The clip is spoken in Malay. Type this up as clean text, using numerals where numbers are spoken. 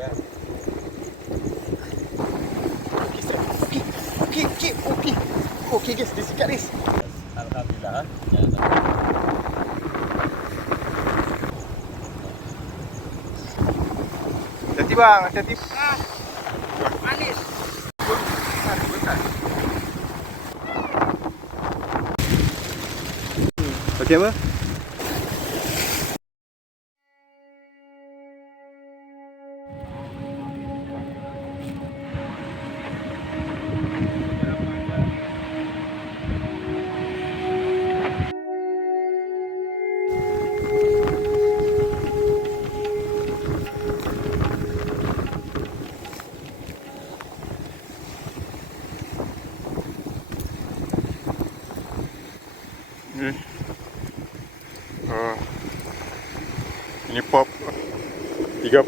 Ya. Okey guys, dia sikat guys. Alhamdulillah. Ya. Hati bang, hati. Manis. Okey apa?